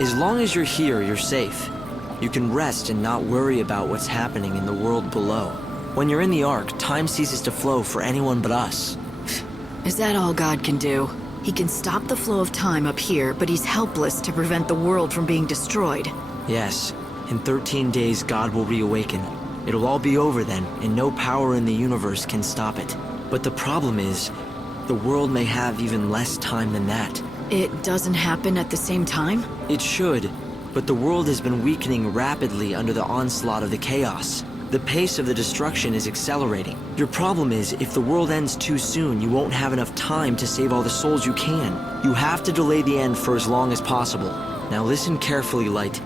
As long as you're here, you're safe. You can rest and not worry about what's happening in the world below. When you're in the Ark, time ceases to flow for anyone but us. Is that all God can do? He can stop the flow of time up here, but he's helpless to prevent the world from being destroyed. Yes, in 13 days God will reawaken. It'll all be over then, and no power in the universe can stop it. But the problem is, the world may have even less time than that. It doesn't happen at the same time? It should, but the world has been weakening rapidly under the onslaught of the chaos. The pace of the destruction is accelerating. Your problem is, if the world ends too soon, you won't have enough time to save all the souls you can. You have to delay the end for as long as possible. Now listen carefully, Light.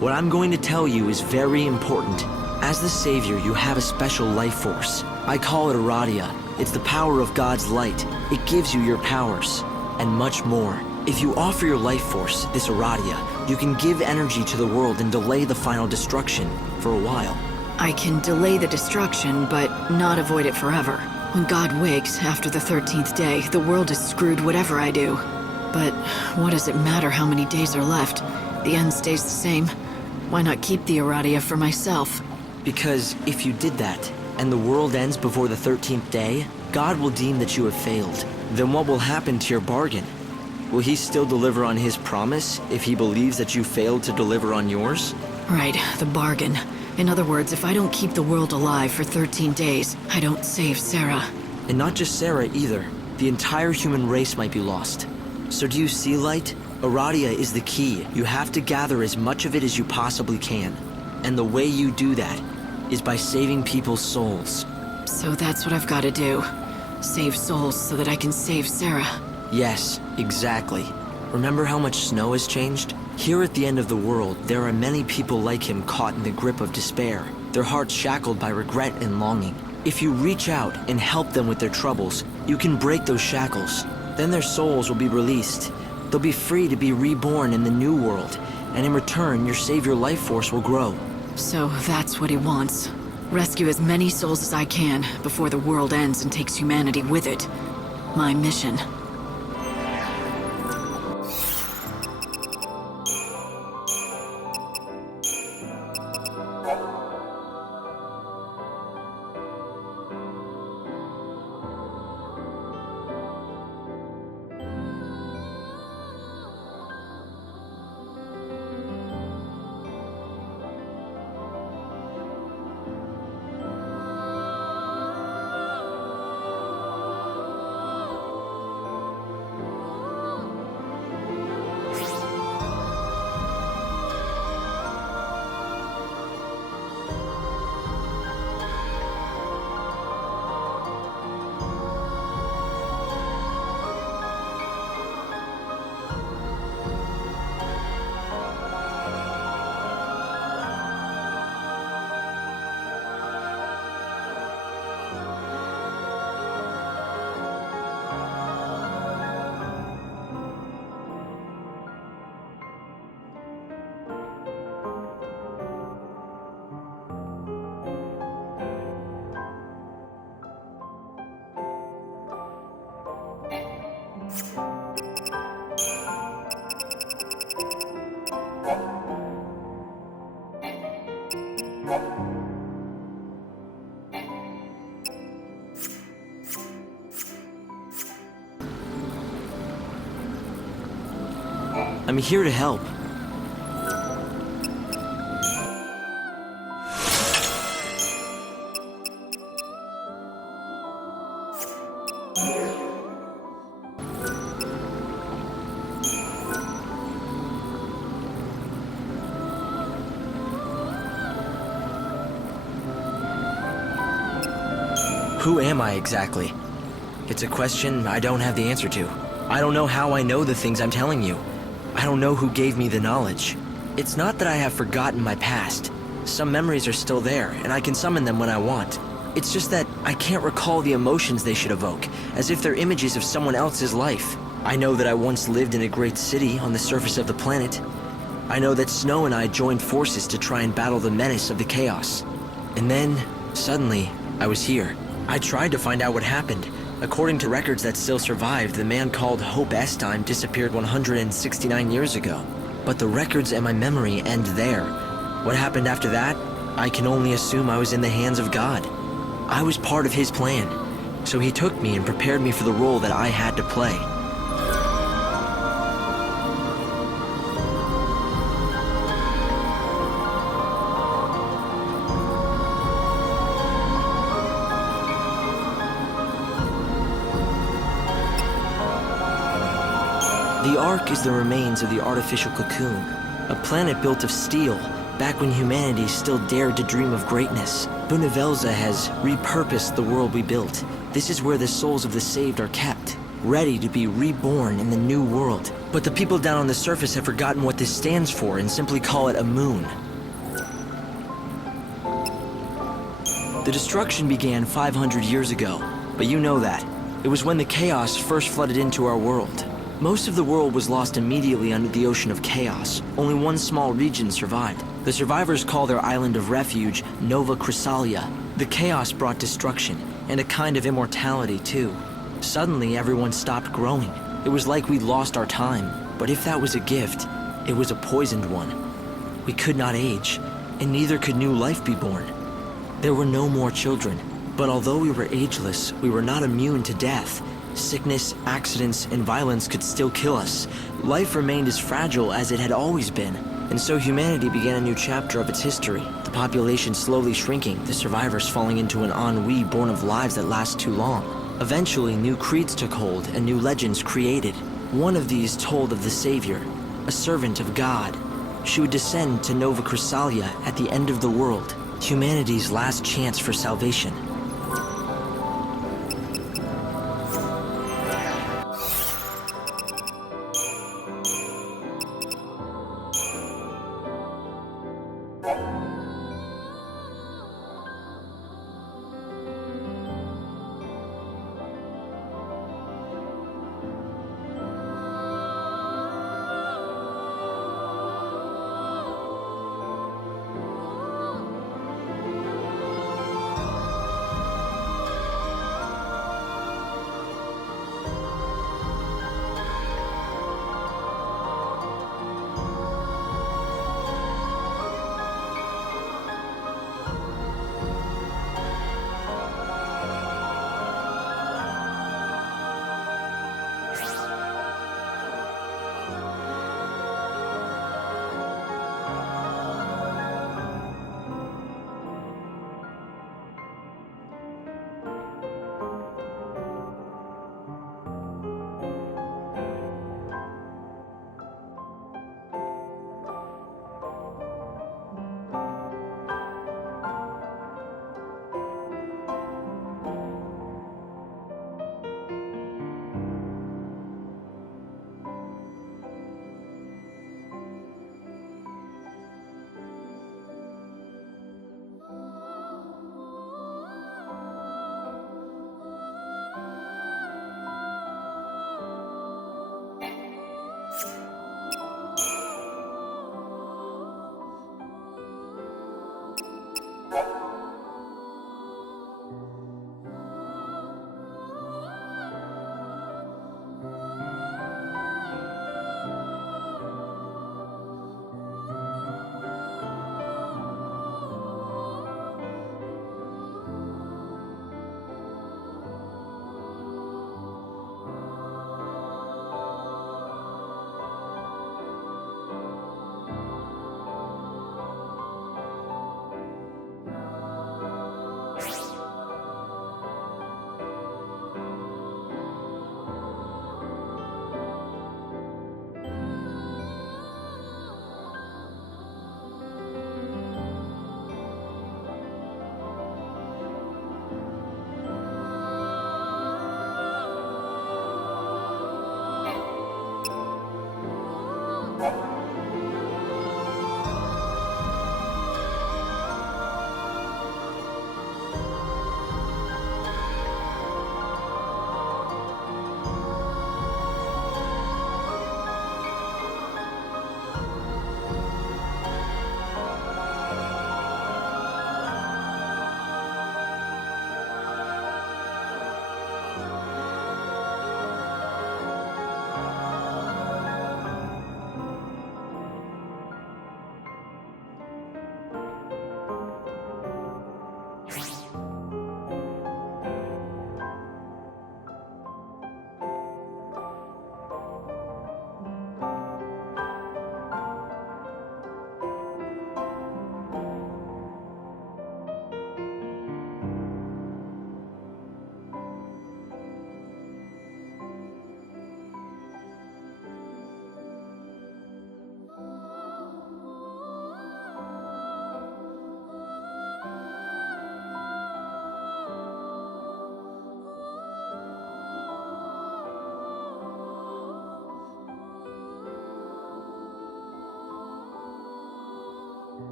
What I'm going to tell you is very important. As the Savior, you have a special life force. I call it Aradia. It's the power of God's light. It gives you your powers, and much more. If you offer your life force, this Aradia, you can give energy to the world and delay the final destruction for a while. I can delay the destruction, but not avoid it forever. When God wakes after the 13th day, the world is screwed whatever I do. But what does it matter how many days are left? The end stays the same. Why not keep the Aradia for myself? Because if you did that, and the world ends before the 13th day, God will deem that you have failed. Then what will happen to your bargain? Will he still deliver on his promise if he believes that you failed to deliver on yours? Right, the bargain. In other words, if I don't keep the world alive for 13 days, I don't save Sarah. And not just Sarah either. The entire human race might be lost. So do you see, Light? Aradia is the key. You have to gather as much of it as you possibly can. And the way you do that is by saving people's souls. So that's what I've got to do. Save souls so that I can save Sarah. Yes, exactly. Remember how much snow has changed? Here at the end of the world, there are many people like him caught in the grip of despair, their hearts shackled by regret and longing. If you reach out and help them with their troubles, you can break those shackles. Then their souls will be released. They'll be free to be reborn in the new world, and in return, your savior life force will grow. So that's what he wants. Rescue as many souls as I can before the world ends and takes humanity with it. My mission. I'm here to help. Who am I exactly? It's a question I don't have the answer to. I don't know how I know the things I'm telling you. I don't know who gave me the knowledge. It's not that I have forgotten my past. Some memories are still there, and I can summon them when I want. It's just that I can't recall the emotions they should evoke, as if they're images of someone else's life. I know that I once lived in a great city on the surface of the planet. I know that Snow and I joined forces to try and battle the menace of the chaos. And then, suddenly, I was here. I tried to find out what happened, According to records that still survived, the man called Hope Estein disappeared 169 years ago. But the records and my memory end there. What happened after that? I can only assume I was in the hands of God. I was part of his plan, so he took me and prepared me for the role that I had to play. The Ark is the remains of the artificial cocoon, a planet built of steel, back when humanity still dared to dream of greatness. Bunevelza has repurposed the world we built. This is where the souls of the saved are kept, ready to be reborn in the new world. But the people down on the surface have forgotten what this stands for and simply call it a moon. The destruction began 500 years ago, but you know that. It was when the chaos first flooded into our world. Most of the world was lost immediately under the ocean of chaos. Only one small region survived. The survivors call their island of refuge Nova Chrysalia. The chaos brought destruction, and a kind of immortality too. Suddenly everyone stopped growing. It was like we'd lost our time. But if that was a gift, it was a poisoned one. We could not age, and neither could new life be born. There were no more children, but although we were ageless, we were not immune to death. Sickness, accidents, and violence could still kill us. Life remained as fragile as it had always been, and so humanity began a new chapter of its history. The population slowly shrinking, the survivors falling into an ennui born of lives that last too long. Eventually, new creeds took hold and new legends created. One of these told of the Savior, a servant of God. She would descend to Nova Chrysalia at the end of the world, humanity's last chance for salvation.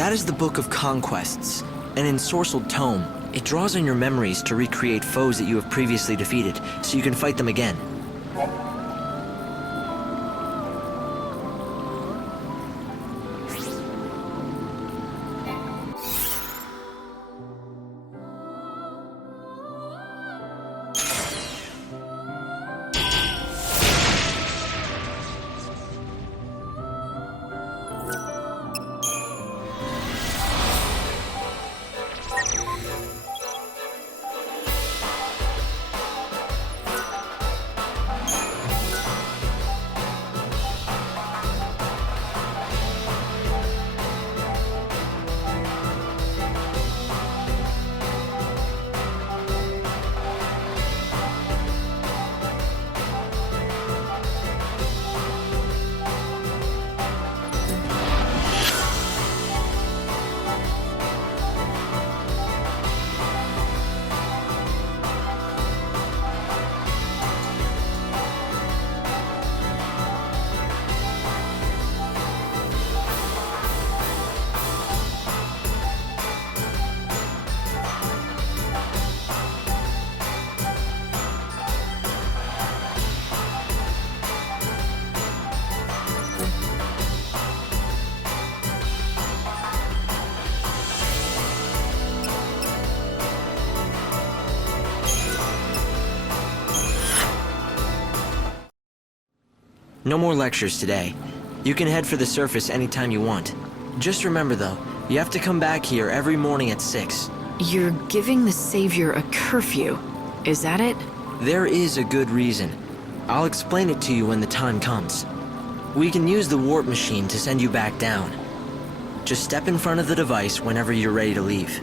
That is the Book of Conquests, an ensorcelled tome. It draws on your memories to recreate foes that you have previously defeated, so you can fight them again. No more lectures today. You can head for the surface anytime you want. Just remember though, you have to come back here every morning at 6. You're giving the Savior a curfew. Is that it? There is a good reason. I'll explain it to you when the time comes. We can use the warp machine to send you back down. Just step in front of the device whenever you're ready to leave.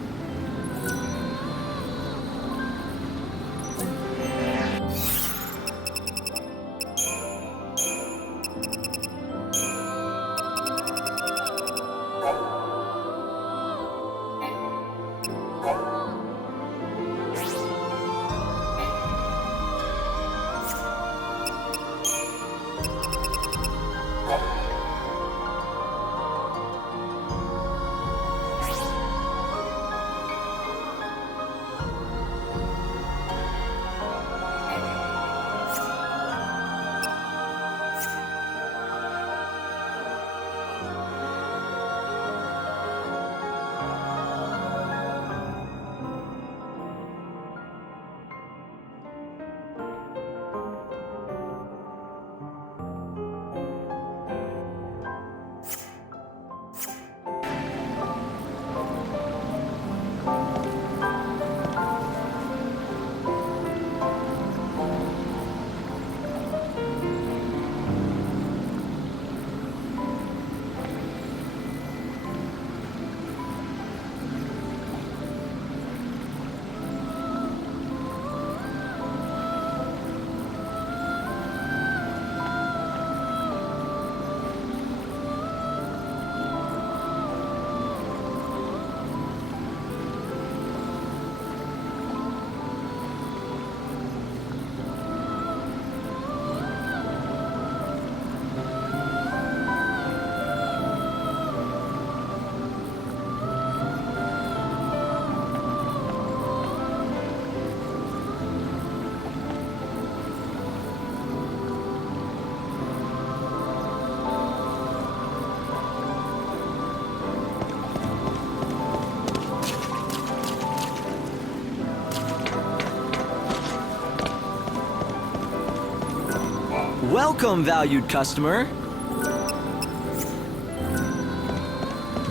Welcome, valued customer.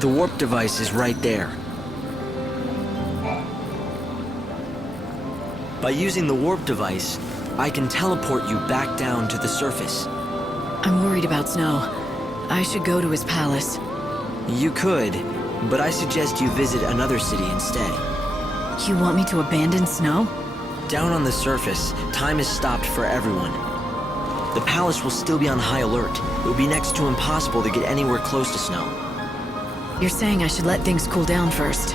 The warp device is right there. By using the warp device, I can teleport you back down to the surface. I'm worried about Snow. I should go to his palace. You could, but I suggest you visit another city instead. You want me to abandon Snow? Down on the surface, time is stopped for everyone. The palace will still be on high alert. It will be next to impossible to get anywhere close to Snow. You're saying I should let things cool down first.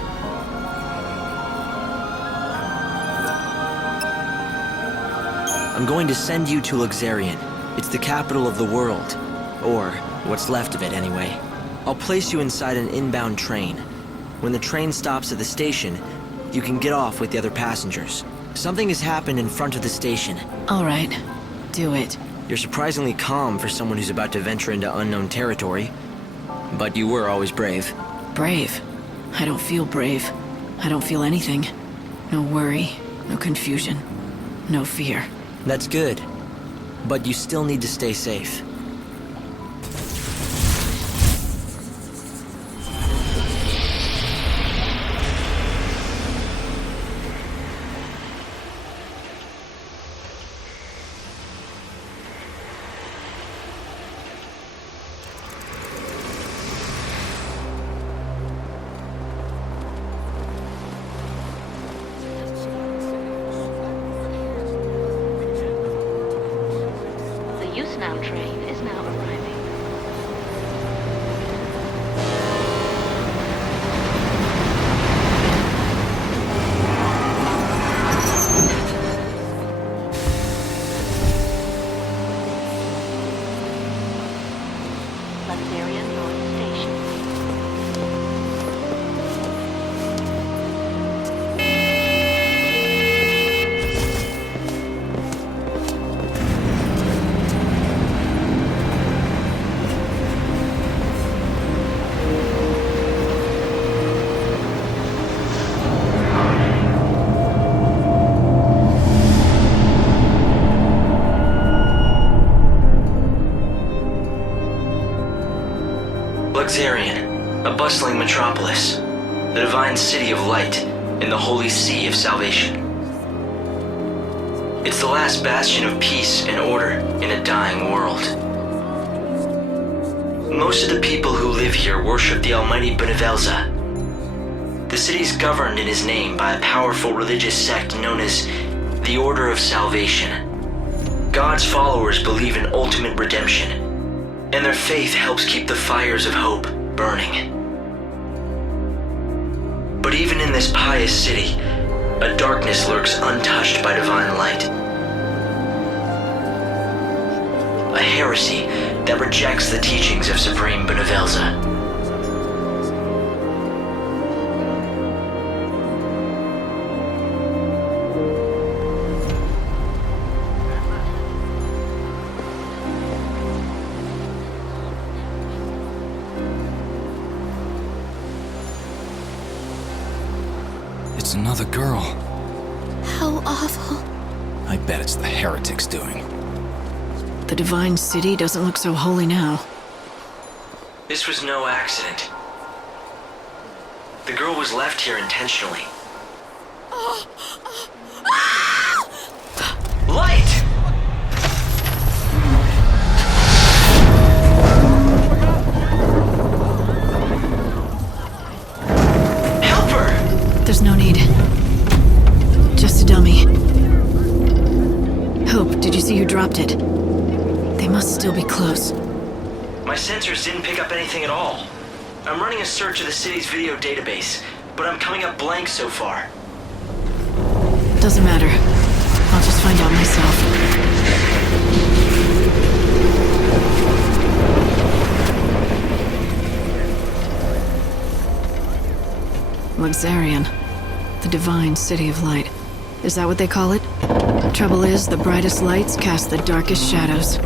I'm going to send you to Luxarian. It's the capital of the world. Or, what's left of it anyway. I'll place you inside an inbound train. When the train stops at the station, you can get off with the other passengers. Something has happened in front of the station. All right, do it. You're surprisingly calm for someone who's about to venture into unknown territory. But you were always brave. Brave? I don't feel brave. I don't feel anything. No worry, no confusion, no fear. That's good. But you still need to stay safe. The Usnam train is now arriving. Luxarian North Station. Luxarian, a bustling metropolis, the divine city of light in the holy sea of salvation. It's the last bastion of peace and order in a dying world. Most of the people who live here worship the almighty Benevelza. The city is governed in his name by a powerful religious sect known as the Order of Salvation. God's followers believe in ultimate redemption, and their faith helps keep the fires of hope burning. But even in this pious city, a darkness lurks untouched by divine light. A heresy that rejects the teachings of Supreme Benevelza. It's another girl. How awful. I bet it's the heretics doing. The divine city doesn't look so holy now. This was no accident. The girl was left here intentionally. Light! Help her! There's no need. Just a dummy. Hope, did you see who dropped it? They must still be close. My sensors didn't pick up anything at all. I'm running a search of the city's video database, but I'm coming up blank so far. Doesn't matter. I'll just find out myself. Luxarian. The divine city of light. Is that what they call it? Trouble is, the brightest lights cast the darkest shadows.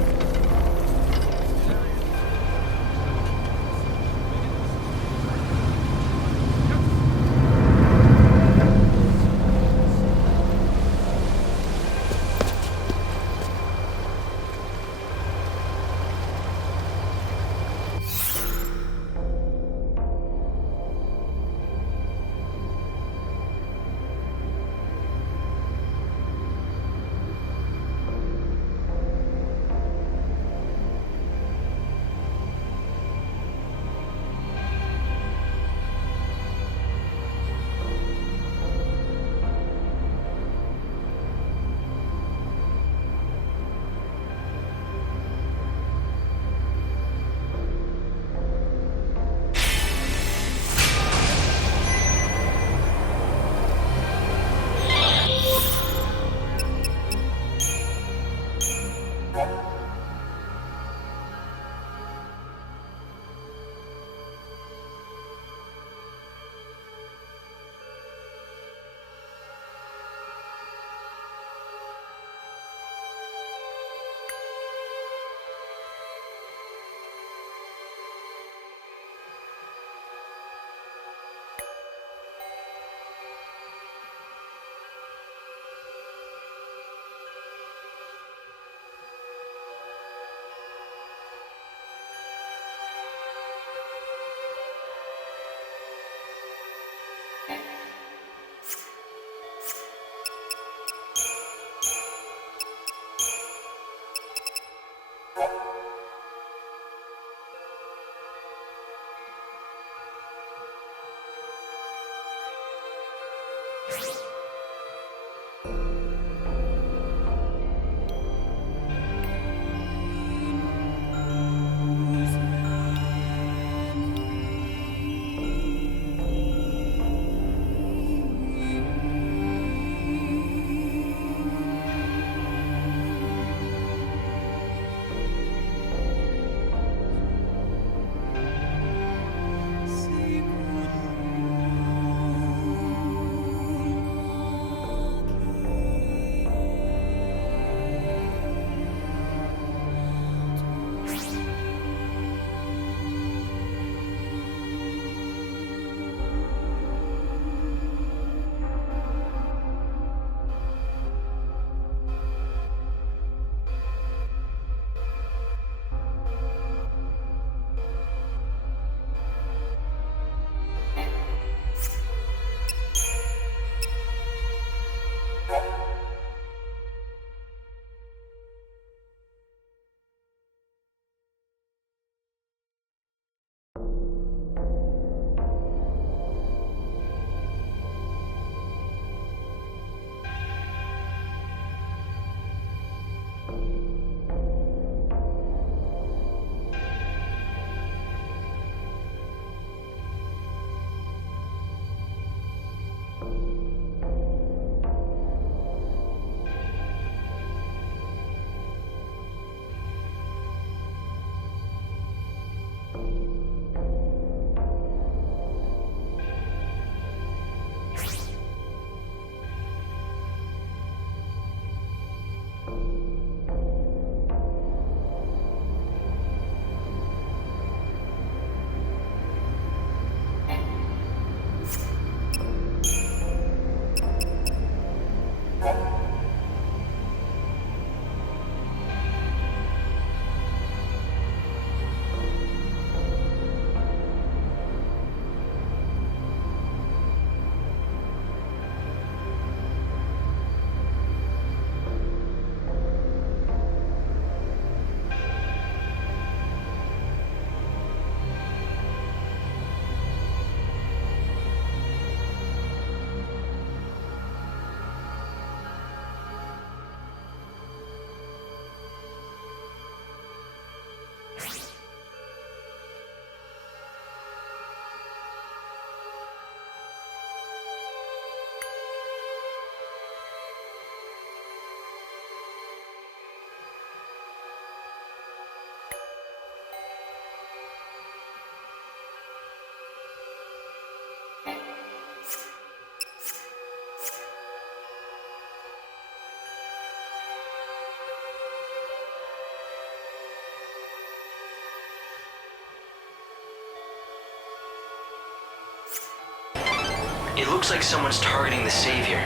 It looks like someone's targeting the Savior.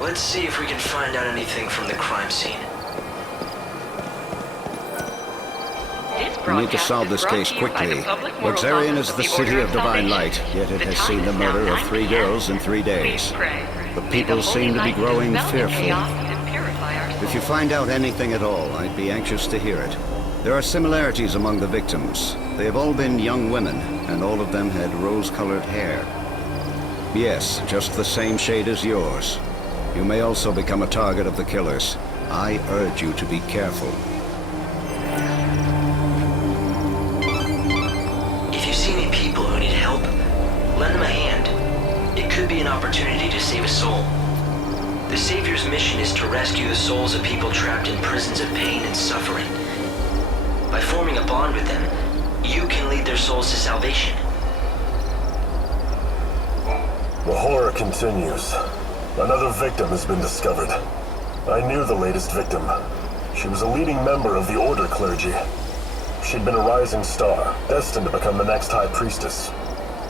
Let's see if we can find out anything from the crime scene. We need to solve this case quickly. Luxarian is the city of divine light, yet it has seen the murder of 3 girls in 3 days. The people seem to be growing fearful. If you find out anything at all, I'd be anxious to hear it. There are similarities among the victims. They have all been young women, and all of them had rose-colored hair. Yes, just the same shade as yours. You may also become a target of the killers. I urge you to be careful. If you see any people who need help, lend them a hand. It could be an opportunity to save a soul. The Savior's mission is to rescue the souls of people trapped in prisons of pain and suffering. By forming a bond with them, you can lead their souls to salvation. The horror continues. Another victim has been discovered. I knew the latest victim. She was a leading member of the Order clergy. She'd been a rising star, destined to become the next High Priestess.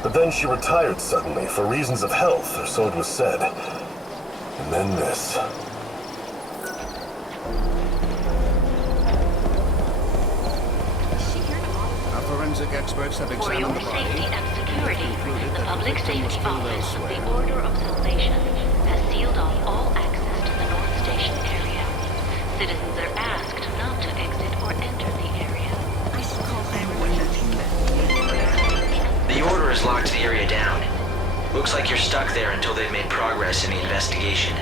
But then she retired suddenly, for reasons of health, or so it was said. And then this. Our forensic experts have For examined your the body. safety and security, Concluded the that Public the victim was Safety killed Office of elsewhere. the Order of Salvation has sealed off all access to the North Station area. Citizens are asked not to exit or area down. Looks like you're stuck there until they've made progress in the investigation.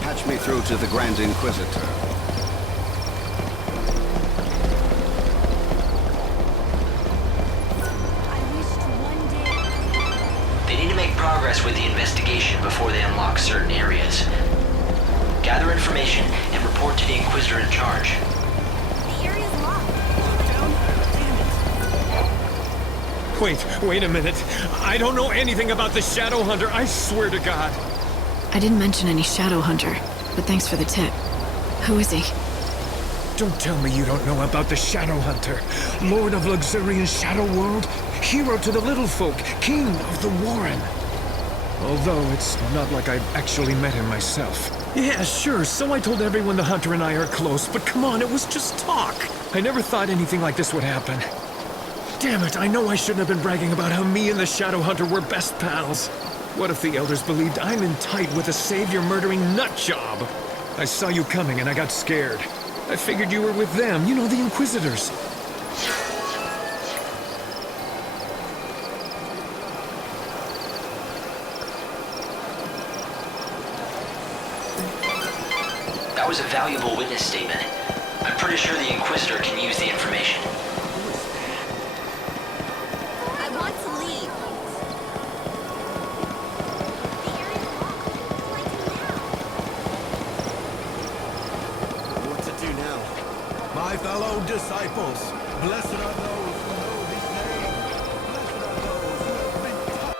Patch me through to the Grand Inquisitor. They need to make progress with the investigation before they unlock certain areas. Gather information and report to the Inquisitor in charge. The area's locked. Wait a minute. I don't know anything about the Shadow Hunter, I swear to God. I didn't mention any Shadow Hunter, but thanks for the tip. Who is he? Don't tell me you don't know about the Shadow Hunter. Lord of luxurious Shadow World, hero to the little folk, king of the Warren. Although it's not like I've actually met him myself. Yeah, sure, so I told everyone the Hunter and I are close, but come on, it was just talk. I never thought anything like this would happen. Damn it, I know I shouldn't have been bragging about how me and the Shadow Hunter were best pals. What if the Elders believed I'm in tight with a savior-murdering nutjob? I saw you coming and I got scared. I figured you were with them, you know, the Inquisitors. That was a valuable witness statement. I'm pretty sure the Inquisitor can use the information. I want to leave. The area's locked. What do I do now? What to do now? My fellow disciples, blessed are those who know his name. Blessed are those who have been taught.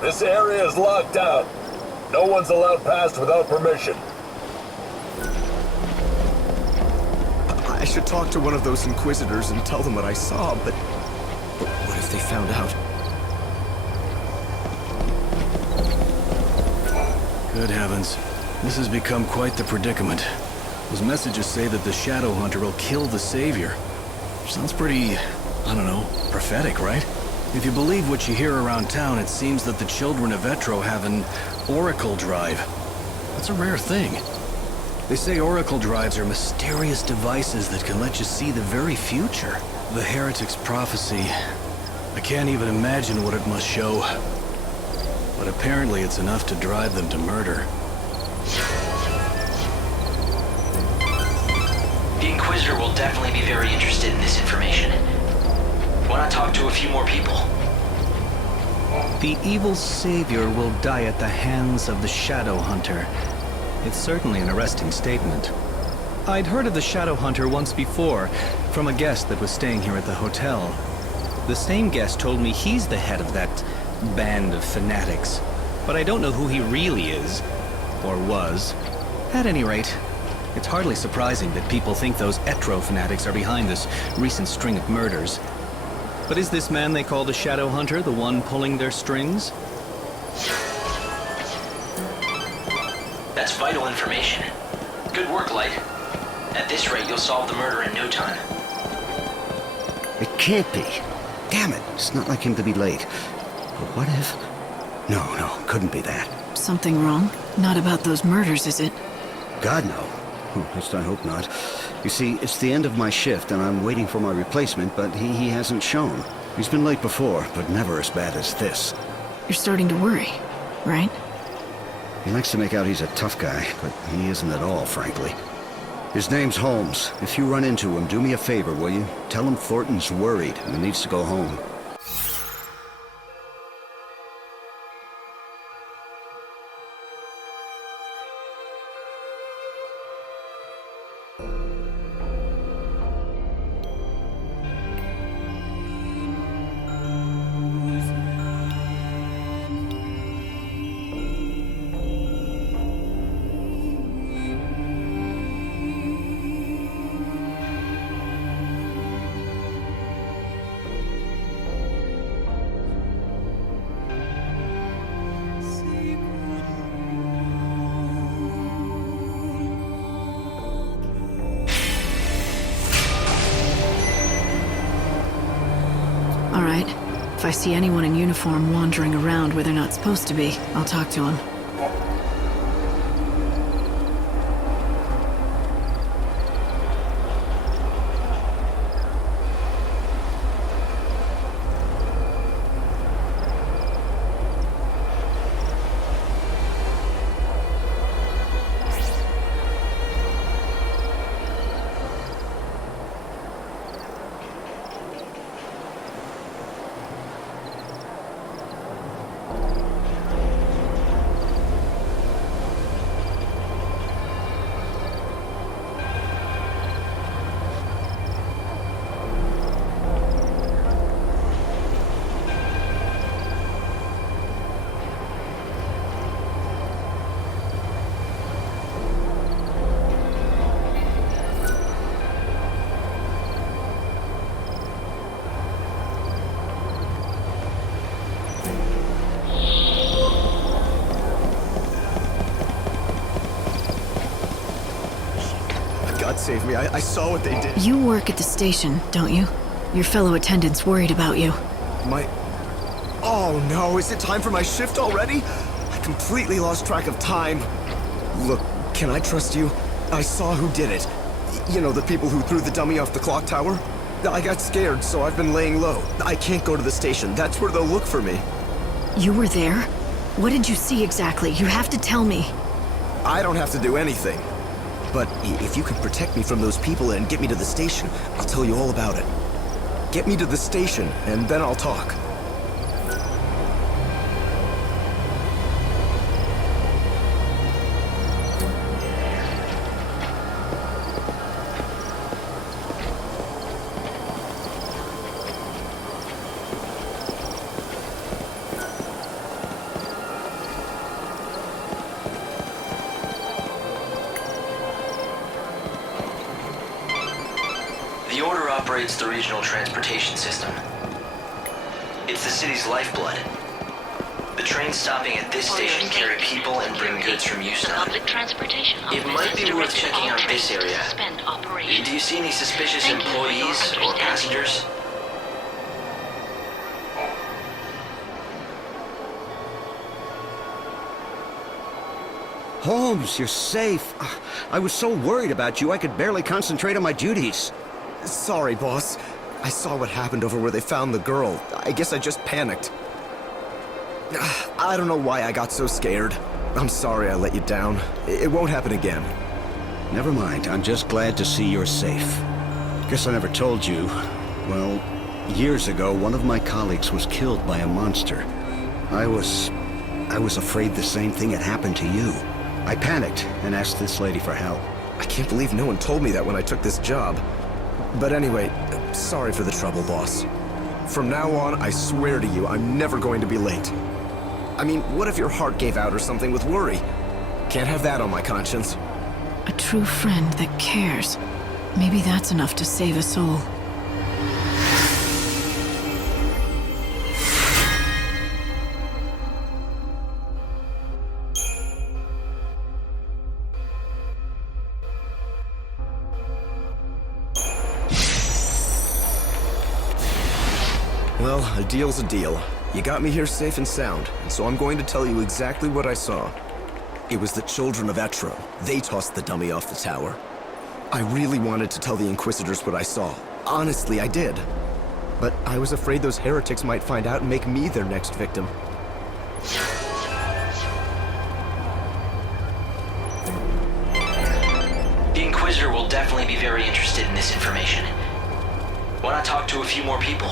This area is locked down. No one's allowed past without permission. I should talk to one of those Inquisitors and tell them what I saw, but what if they found out? Good heavens. This has become quite the predicament. Those messages say that the Shadow Hunter will kill the Savior. Sounds pretty, I don't know, prophetic, right? If you believe what you hear around town, it seems that the children of Etro have an Oracle Drive. That's a rare thing. They say Oracle Drives are mysterious devices that can let you see the very future. The Heretic's prophecy. I can't even imagine what it must show. But apparently it's enough to drive them to murder. The Inquisitor will definitely be very interested in this information. Why not talk to a few more people? The evil savior will die at the hands of the Shadow Hunter. It's certainly an arresting statement. I'd heard of the Shadow Hunter once before, from a guest that was staying here at the hotel. The same guest told me he's the head of that band of fanatics. But I don't know who he really is, or was. At any rate, it's hardly surprising that people think those Etro fanatics are behind this recent string of murders. But is this man they call the Shadow Hunter the one pulling their strings? That's vital information. Good work, Light. At this rate, you'll solve the murder in no time. It can't be. Damn it, it's not like him to be late. But what if... No, couldn't be that. Something wrong? Not about those murders, is it? God, no. At least I hope not. You see, it's the end of my shift, and I'm waiting for my replacement, but he hasn't shown. He's been late before, but never as bad as this. You're starting to worry, right? He likes to make out he's a tough guy, but he isn't at all, frankly. His name's Holmes. If you run into him, do me a favor, will you? Tell him Thornton's worried and needs to go home. All right. If I see anyone in uniform wandering around where they're not supposed to be, I'll talk to them. God save me, I saw what they did. You work at the station, don't you? Your fellow attendant's worried about you. Oh no, is it time for my shift already? I completely lost track of time. Look, can I trust you? I saw who did it. You know, the people who threw the dummy off the clock tower? I got scared, so I've been laying low. I can't go to the station. That's where they'll look for me. You were there? What did you see exactly? You have to tell me. I don't have to do anything. But if you can protect me from those people and get me to the station, I'll tell you all about it. Get me to the station, and then I'll talk. The Order operates the regional transportation system. It's the city's lifeblood. The trains stopping at this station carry people and bring goods from Houston. Public transportation It might be worth checking out this area. Do you see any suspicious employees or passengers? Holmes, you're safe. I was so worried about you, I could barely concentrate on my duties. Sorry, boss. I saw what happened over where they found the girl. I guess I just panicked. I don't know why I got so scared. I'm sorry I let you down. It won't happen again. Never mind. I'm just glad to see you're safe. Guess I never told you. Well, years ago, one of my colleagues was killed by a monster. I was afraid the same thing had happened to you. I panicked and asked this lady for help. I can't believe no one told me that when I took this job. But anyway, sorry for the trouble, boss. From now on, I swear to you, I'm never going to be late. I mean, what if your heart gave out or something with worry? Can't have that on my conscience. A true friend that cares. Maybe that's enough to save a soul. Well, a deal's a deal. You got me here safe and sound, and so I'm going to tell you exactly what I saw. It was the children of Etro. They tossed the dummy off the tower. I really wanted to tell the Inquisitors what I saw. Honestly, I did. But I was afraid those heretics might find out and make me their next victim. definitely be very interested in this information. Why not talk to a few more people?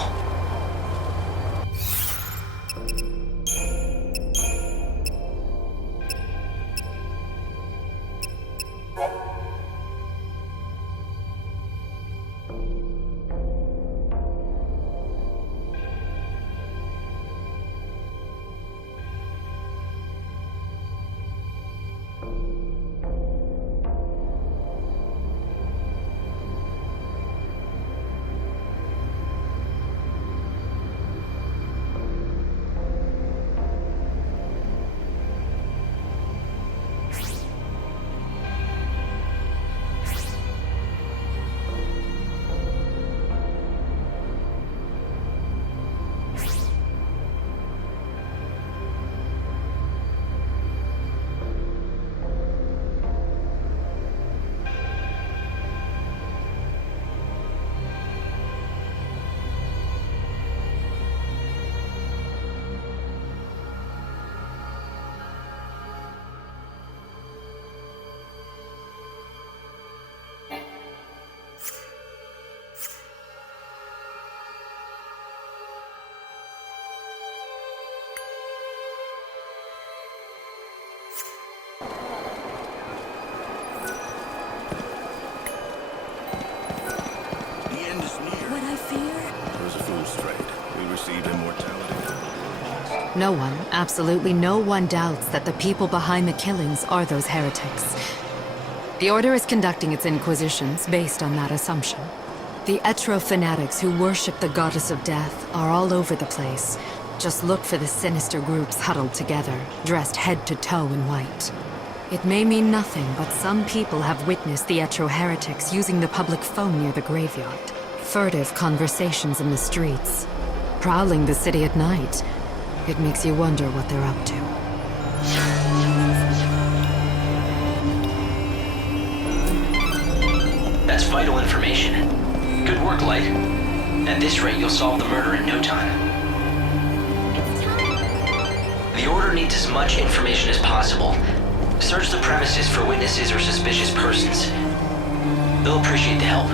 No one, absolutely no one doubts that the people behind the killings are those heretics. The Order is conducting its inquisitions based on that assumption. The Etro fanatics who worship the goddess of death are all over the place. Just look for the sinister groups huddled together, dressed head to toe in white. It may mean nothing, but some people have witnessed the Etro heretics using the public phone near the graveyard. Furtive conversations in the streets. Prowling the city at night. It makes you wonder what they're up to. That's vital information. Good work, Light. At this rate, you'll solve the murder in no time. The Order needs as much information as possible. Search the premises for witnesses or suspicious persons. They'll appreciate the help.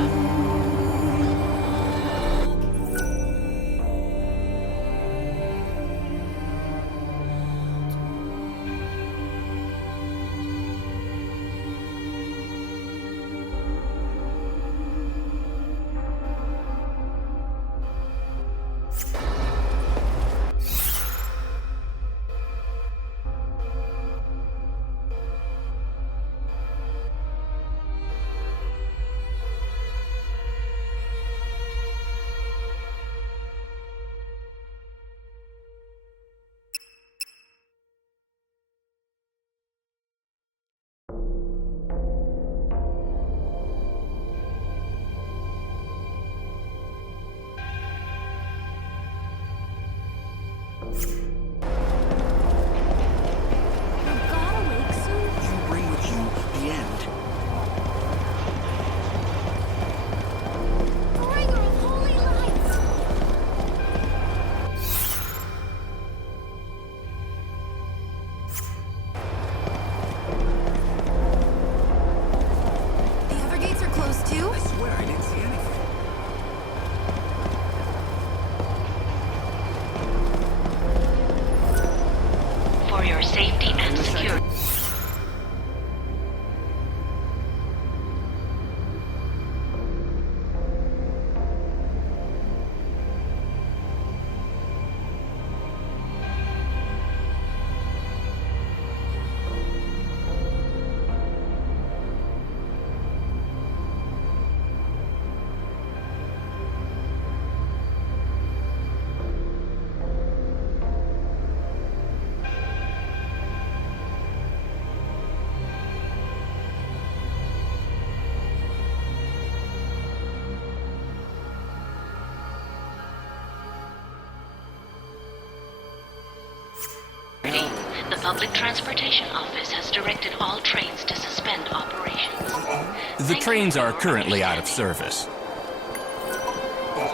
The Public Transportation Office has directed all trains to suspend operations. The trains are currently out of service.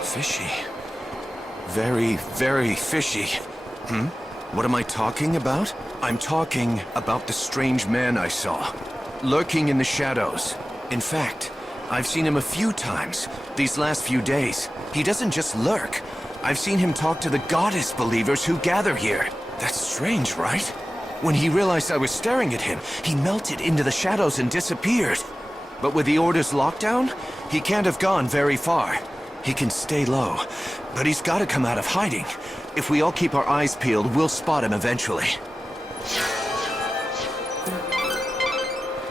Fishy. Very, very fishy. What am I talking about? I'm talking about the strange man I saw, lurking in the shadows. In fact, I've seen him a few times, these last few days. He doesn't just lurk. I've seen him talk to the goddess believers who gather here. That's strange, right? When he realized I was staring at him, he melted into the shadows and disappeared. But with the Order's lockdown, he can't have gone very far. He can stay low, but he's got to come out of hiding. If we all keep our eyes peeled, we'll spot him eventually.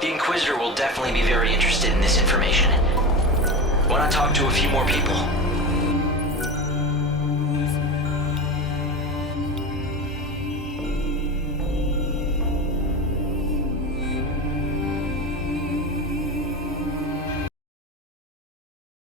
The Inquisitor will definitely be very interested in this information. Why not talk to a few more people?